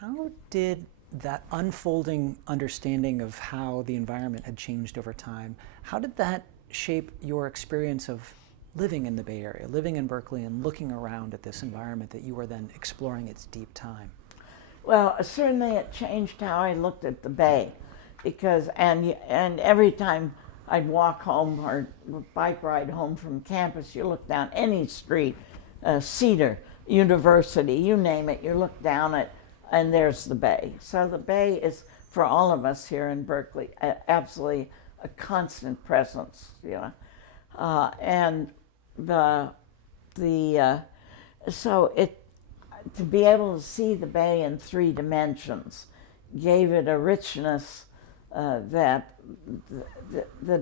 How did that unfolding understanding of how the environment had changed over time, how did that shape your experience of living in the Bay Area, living in Berkeley and looking around at this environment that you were then exploring its deep time? Well, certainly it changed how I looked at the Bay, because and every time I'd walk home or bike ride home from campus, you look down any street, Cedar, University, you name it, you look down it, and there's the Bay. So the Bay is, for all of us here in Berkeley, absolutely a constant presence, and so it, to be able to see the Bay in 3 dimensions gave it a richness that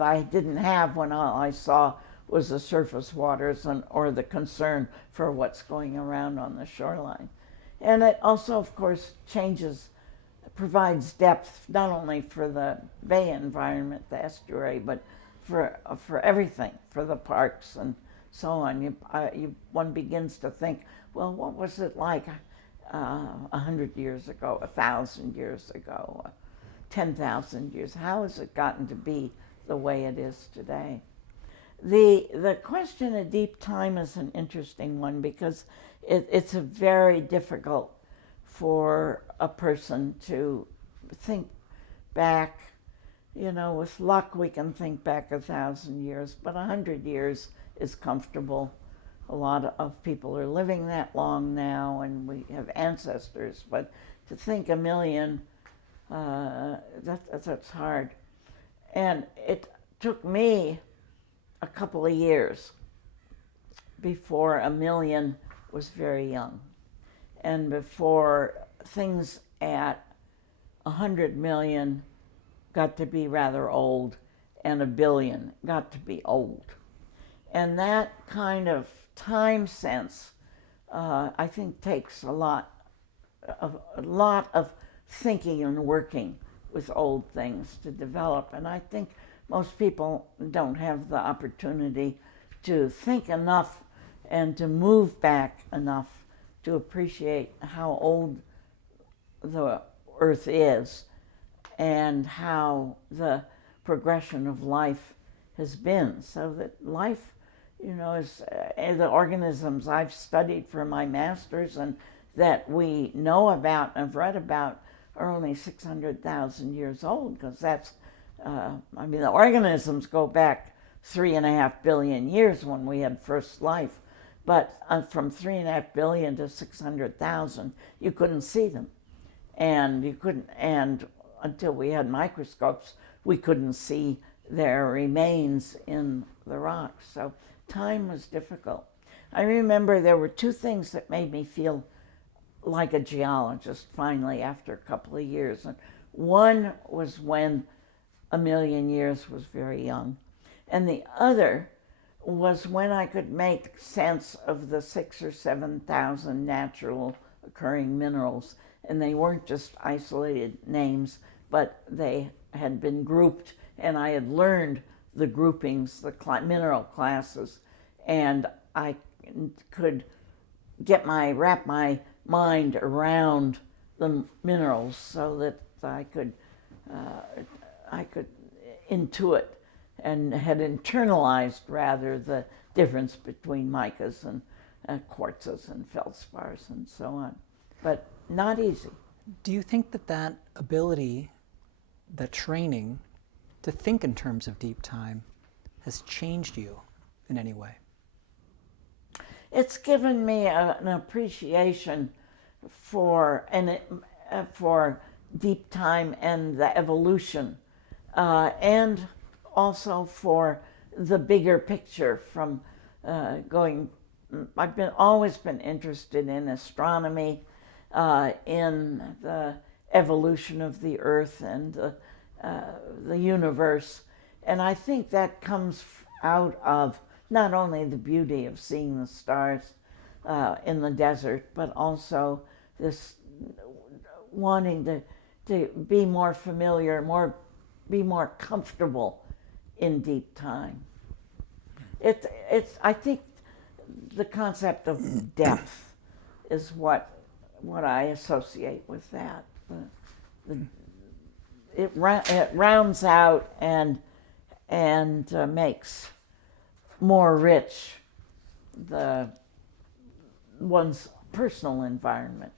I didn't have when all I saw was the surface waters or the concern for what's going around on the shoreline. And it also, of course, provides depth not only for the bay environment, the estuary, but for everything, for the parks and so on. One begins to think, well, what was it like 100 years ago, 1,000 years ago, 10,000 years? How has it gotten to be the way it is today? The question of deep time is an interesting one, because it's a very difficult for a person to think back. With luck we can think back 1,000 years, but 100 years is comfortable. A lot of people are living that long now, and we have ancestors, but to think 1,000,000, that's hard. And it took me a couple of years before 1,000,000 was very young, and before things at 100 million got to be rather old, and 1,000,000,000 got to be old. And that kind of time sense, I think, takes a lot of thinking and working with old things to develop. And I think most people don't have the opportunity to think enough and to move back enough to appreciate how old the Earth is and how the progression of life has been. So that life, is the organisms I've studied for my master's and that we know about and have read about are only 600,000 years old, because that's, the organisms go back 3.5 billion years when we had first life. But from 3.5 billion to 600,000, you couldn't see them. And until we had microscopes, we couldn't see their remains in the rocks. So time was difficult. I remember there were 2 things that made me feel like a geologist finally after a couple of years. And one was when 1,000,000 years was very young. And the other was when I could make sense of the 6,000 or 7,000 natural occurring minerals. And they weren't just isolated names, but they had been grouped, and I had learned the groupings, the mineral classes, and I could wrap my mind around the minerals so that I could intuit and had internalized rather the difference between micas and quartzes and feldspars and so on, but not easy. Do you think that ability, that training to think in terms of deep time has changed you in any way? It's given me an appreciation for deep time and the evolution, and also for the bigger picture from I've always been interested in astronomy, in the evolution of the Earth and the universe. And I think that comes out of not only the beauty of seeing the stars in the desert, but also this wanting to be more familiar, be more comfortable in deep time. I think the concept of depth is what what I associate with that. It rounds out and makes more rich one's personal environment.